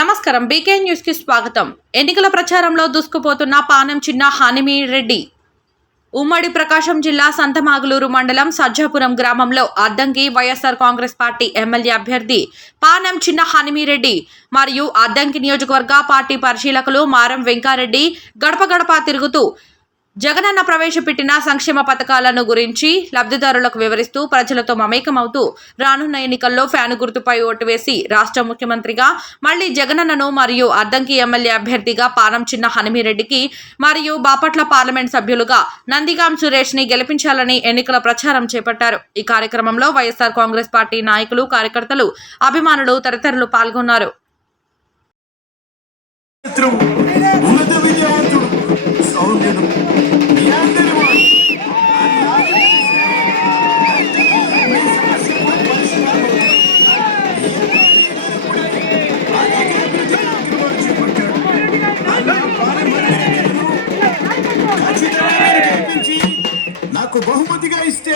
నమస్కారం. BK news కి స్వాగతం. ఎన్నికల ప్రచారంలో దూసుకుపోతున్న పానం చిన్న హనుమిరెడ్డి. ఉమ్మడి ప్రకాశం జిల్లా సంతమాగులూరు మండలం సజ్జాపురం గ్రామంలో అద్దంకి వైఎస్ఆర్ కాంగ్రెస్ పార్టీ ఎమ్మెల్యే అభ్యర్థి పానం చిన్న హనుమిరెడ్డి మరియు అద్దంకి నియోజకవర్గ పార్టీ పరిశీలకులు మారం వెంకారెడ్డి గడప గడప తిరుగుతూ జగనన్న ప్రవేశపెట్టిన సంక్షేమ పథకాలను గురించి లబ్ధిదారులకు వివరిస్తూ ప్రజలతో మమేకమవుతూ రానున్న ఎన్నికల్లో ఫ్యాను గుర్తుపై ఓటు వేసి రాష్ట్ర ముఖ్యమంత్రిగా మళ్లీ జగనన్నను మరియు అద్దంకి ఎమ్మెల్యే అభ్యర్థిగా పానం చిన్న హనుమిరెడ్డికి మరియు బాపట్ల పార్లమెంట్ సభ్యులుగా నందిగాం సురేష్ ని గెలిపించాలని ఎన్నికల ప్రచారం చేపట్టారు. ఈ కార్యక్రమంలో వైఎస్ఆర్ కాంగ్రెస్ పార్టీ నాయకులు, కార్యకర్తలు, అభిమానులు తదితరులు పాల్గొన్నారు. నాకు బహుమతిగా ఇస్తే